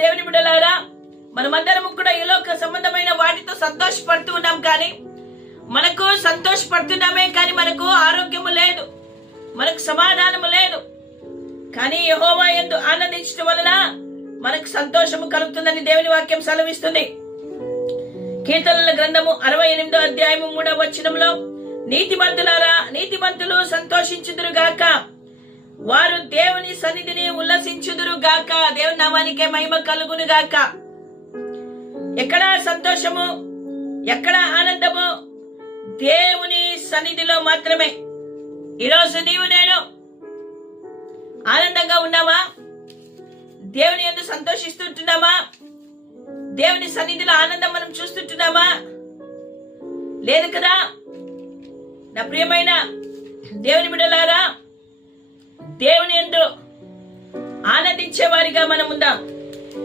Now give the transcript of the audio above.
దేవుని బిడ్డలారా, మనమందరము కూడా ఈ లోక సంబంధమైన వాటితో సంతోషపడుతూ ఉన్నాం, కానీ మనకు సంతోషపడుతున్నామే కానీ మనకు ఆరోగ్యము లేదు, మనకు సమాధానము లేదు. కానీ యెహోవా యందు ఆనందించడం వలన మనకు సంతోషము కలుగుతుందని దేవుని వాక్యం సెలవిస్తుంది. కీర్తనల గ్రంథము 68వ అధ్యాయము 3వ వచనంలో, నీతిమంతులారా, నీతిమంతులు సంతోషించుదురుగాక, వారు దేవుని సన్నిధిని ఉల్లసించుదురుగాక. దేవుని నామానికే మహిమ కలుగును గాక. ఎక్కడ సంతోషము, ఎక్కడ ఆనందము? దేవుని సన్నిధిలో మాత్రమే. ఈరోజు నీవు నేను ఆనందంగా ఉన్నామా? దేవుని యందు సంతోషిస్తుంటున్నామా? దేవుని సన్నిధిలో ఆనందం మనం చూస్తుంటున్నామా? లేదు కదా. నా ప్రియమైన దేవుని బిడ్డలారా, దేవుని యందు ఆనందించే వారిగా మనం ఉందాం.